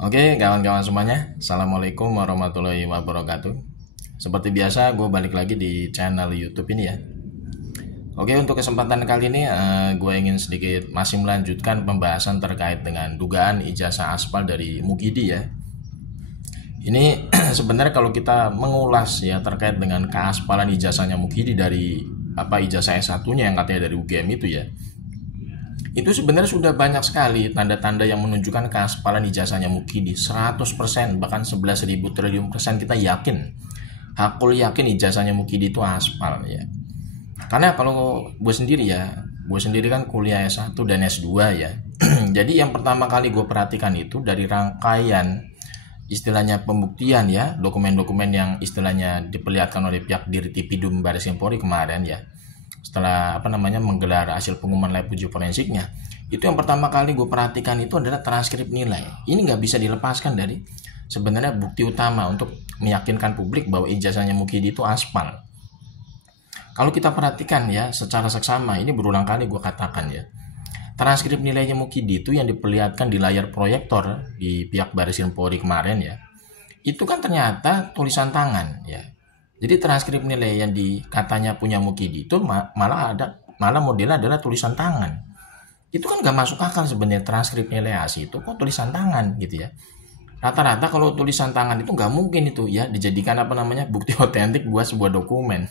Oke, kawan-kawan semuanya, Assalamualaikum warahmatullahi wabarakatuh. Seperti biasa, gue balik lagi di channel YouTube ini ya. Oke, untuk kesempatan kali ini, gue ingin sedikit masih melanjutkan pembahasan terkait dengan dugaan ijazah aspal dari Mukidi ya. Ini sebenarnya kalau kita mengulas ya terkait dengan keaspalan ijazahnya Mukidi dari ijazah S1-nya yang katanya dari UGM itu ya. Itu sebenarnya sudah banyak sekali tanda-tanda yang menunjukkan keaspalan ijazahnya Mukidi 100%, bahkan 11.000 triliun persen kita yakin. Hakul yakin ijazahnya Mukidi itu aspal ya. Karena kalau gue sendiri kan kuliah S1 dan S2 ya. Jadi yang pertama kali gue perhatikan itu dari rangkaian istilahnya pembuktian ya, dokumen-dokumen yang istilahnya diperlihatkan oleh pihak Dirtipidum Baris Krim Polri kemarin ya, setelah menggelar hasil pengumuman lab uji forensiknya, itu yang pertama kali gue perhatikan itu adalah transkrip nilai. Ini nggak bisa dilepaskan dari sebenarnya bukti utama untuk meyakinkan publik bahwa ijazahnya Mukidi itu aspal. Kalau kita perhatikan ya secara seksama, ini berulang kali gue katakan ya, transkrip nilainya Mukidi itu yang diperlihatkan di layar proyektor di pihak Baris Krim Polri kemarin ya, itu kan ternyata tulisan tangan ya. Jadi transkrip nilai yang katanya punya Mukidi itu malah modelnya adalah tulisan tangan. Itu kan gak masuk akal sebenarnya, transkrip nilai asli itu kok tulisan tangan gitu ya. Rata-rata kalau tulisan tangan itu gak mungkin itu ya dijadikan bukti otentik buat sebuah dokumen.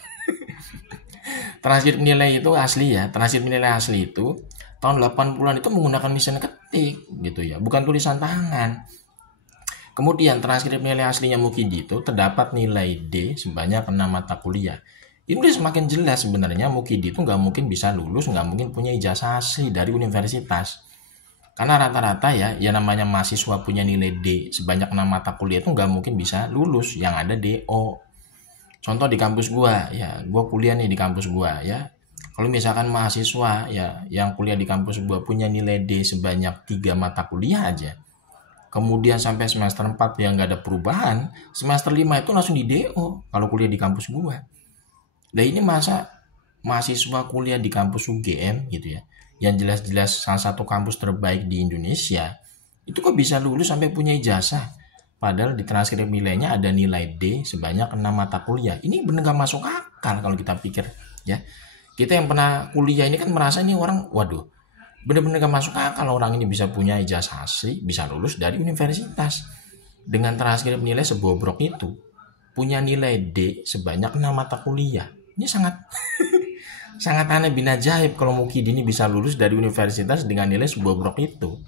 Transkrip nilai itu asli ya, transkrip nilai asli itu tahun 80-an itu menggunakan mesin ketik gitu ya, bukan tulisan tangan. Kemudian transkrip nilai aslinya Mukidi itu terdapat nilai D sebanyak 6 mata kuliah. Ini udah semakin jelas sebenarnya Mukidi itu nggak mungkin bisa lulus, nggak mungkin punya ijazah asli dari universitas. Karena rata-rata ya, yang namanya mahasiswa punya nilai D sebanyak 6 mata kuliah itu nggak mungkin bisa lulus, yang ada DO. Contoh di kampus gua, ya gua kuliah nih di kampus gua ya. Kalau misalkan mahasiswa ya yang kuliah di kampus gua punya nilai D sebanyak 3 mata kuliah aja, kemudian sampai semester 4 yang nggak ada perubahan, semester 5 itu langsung di DO kalau kuliah di kampus gua. Nah ini masa mahasiswa kuliah di kampus UGM gitu ya, yang jelas-jelas salah satu kampus terbaik di Indonesia, itu kok bisa lulus sampai punya ijazah? Padahal di transkrip nilainya ada nilai D sebanyak 6 mata kuliah. Ini bener gak masuk akal kalau kita pikir ya. Kita yang pernah kuliah ini kan merasa ini orang, waduh, bener-bener gak masuk akal orang ini bisa punya ijazah asli, bisa lulus dari universitas dengan transkrip nilai sebobrok itu, punya nilai D sebanyak 6 mata kuliah. Ini sangat sangat aneh bin ajaib kalau Mukidi ini bisa lulus dari universitas dengan nilai sebobrok itu.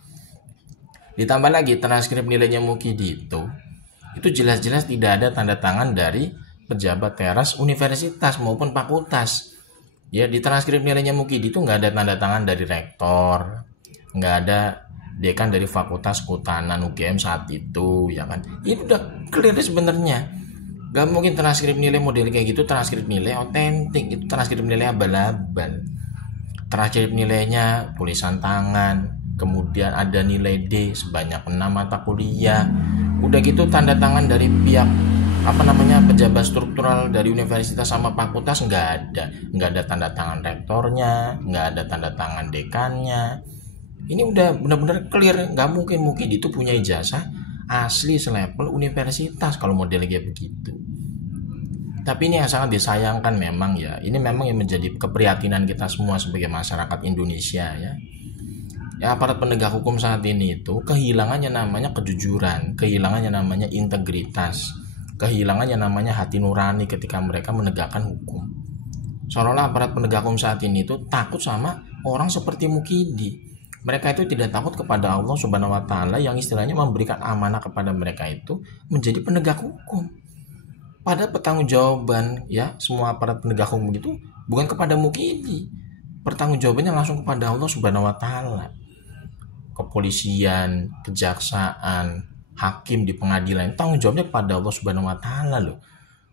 Ditambah lagi transkrip nilainya Mukidi itu jelas-jelas tidak ada tanda tangan dari pejabat teras universitas maupun fakultas. Ya di transkrip nilainya Mukidi itu nggak ada tanda tangan dari rektor, nggak ada dekan dari Fakultas Kehutanan UGM saat itu, ya kan? Itu udah clear sebenarnya. Gak mungkin transkrip nilai model kayak gitu, transkrip nilai otentik, itu transkrip nilai abal-abal. Transkrip nilainya tulisan tangan, kemudian ada nilai D sebanyak 6 mata kuliah. Udah gitu tanda tangan dari pihak pejabat struktural dari universitas sama fakultas nggak ada tanda tangan rektornya, nggak ada tanda tangan dekannya. Ini udah benar-benar clear, nggak mungkin itu punya ijazah asli selevel universitas kalau modelnya kayak begitu. Tapi ini yang sangat disayangkan memang ya, ini memang yang menjadi keprihatinan kita semua sebagai masyarakat Indonesia ya. Ya aparat penegak hukum saat ini itu kehilangannya namanya kejujuran, kehilangannya namanya integritas, kehilangannya namanya hati nurani ketika mereka menegakkan hukum. Seolah-olah aparat penegak hukum saat ini itu takut sama orang seperti Mukidi. Mereka itu tidak takut kepada Allah Subhanahu wa taala yang istilahnya memberikan amanah kepada mereka itu menjadi penegak hukum. Padahal pertanggungjawaban ya semua aparat penegak hukum itu bukan kepada Mukidi. Pertanggungjawabannya langsung kepada Allah Subhanahu wa taala. Kepolisian, kejaksaan, hakim di pengadilan, tanggung jawabnya pada Allah Subhanahu wa taala loh.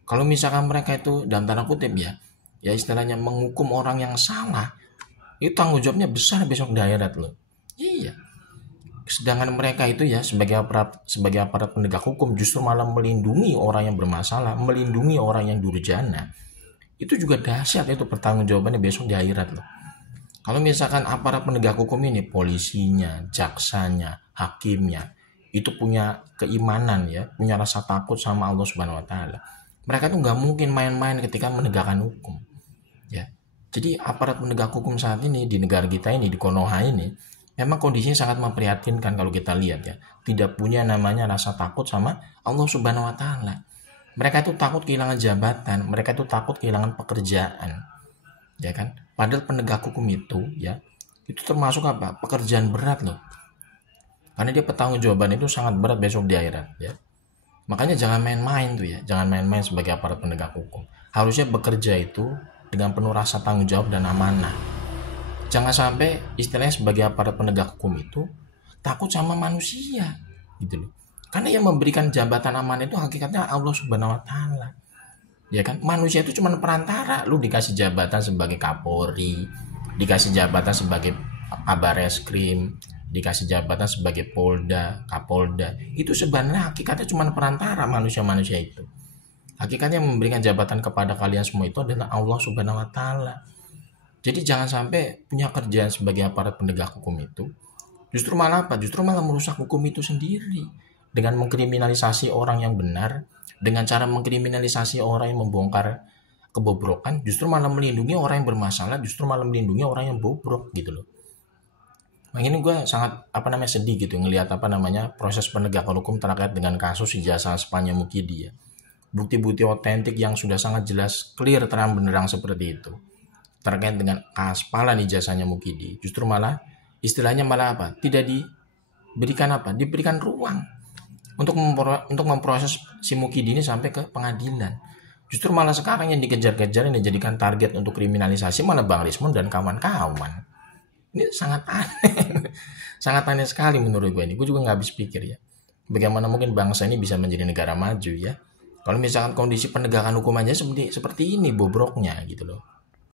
Kalau misalkan mereka itu dalam tanda kutip ya istilahnya menghukum orang yang salah, itu tanggung jawabnya besar besok di akhirat loh. Iya. Sedangkan mereka itu ya sebagai aparat penegak hukum justru malah melindungi orang yang bermasalah, melindungi orang yang durjana. Itu juga dahsyat itu pertanggungjawabannya besok di akhirat loh. Kalau misalkan aparat penegak hukum ini, polisinya, jaksanya, hakimnya, itu punya keimanan ya, punya rasa takut sama Allah Subhanahu wa taala. Mereka tuh nggak mungkin main-main ketika menegakkan hukum. Ya. Jadi aparat penegak hukum saat ini di negara kita ini, di Konoha ini, memang kondisinya sangat memprihatinkan kalau kita lihat ya. Tidak punya namanya rasa takut sama Allah Subhanahu wa taala. Mereka itu takut kehilangan jabatan, mereka itu takut kehilangan pekerjaan. Ya kan? Padahal penegak hukum itu termasuk apa? Pekerjaan berat loh. Karena dia pertanggungjawaban itu sangat berat besok di akhirat ya. Makanya jangan main-main tuh ya, jangan main-main sebagai aparat penegak hukum. Harusnya bekerja itu dengan penuh rasa tanggung jawab dan amanah. Jangan sampai istilahnya sebagai aparat penegak hukum itu takut sama manusia gitu loh. Karena yang memberikan jabatan amanah itu hakikatnya Allah Subhanahu wa taala. Ya kan? Manusia itu cuma perantara. Lu dikasih jabatan sebagai Kapolri, dikasih jabatan sebagai kabar reskrim, dikasih jabatan sebagai Polda, Kapolda, itu sebenarnya hakikatnya cuma perantara manusia-manusia itu. Hakikatnya yang memberikan jabatan kepada kalian semua itu adalah Allah Subhanahu wa taala. Jadi jangan sampai punya kerjaan sebagai aparat penegak hukum itu justru malah apa? Justru malah merusak hukum itu sendiri dengan mengkriminalisasi orang yang benar, dengan cara mengkriminalisasi orang yang membongkar kebobrokan, justru malah melindungi orang yang bermasalah, justru malah melindungi orang yang bobrok gitu loh. Nah, ini gue sangat sedih gitu ngelihat proses penegakan hukum terkait dengan kasus ijazah Spanya Mukidi ya. Bukti-bukti otentik yang sudah sangat jelas, clear, terang benderang seperti itu terkait dengan keaspalan ijazahnya Mukidi, justru malah istilahnya malah apa? Tidak diberikan ruang untuk memproses si Mukidi ini sampai ke pengadilan. Justru malah sekarang yang dikejar-kejar, yang dijadikan target untuk kriminalisasi malah Bang Rismon dan kawan-kawan. Ini sangat aneh, sangat aneh sekali menurut gue ini. Gue juga nggak habis pikir ya, bagaimana mungkin bangsa ini bisa menjadi negara maju ya, kalau misalkan kondisi penegakan hukum aja seperti ini bobroknya gitu loh.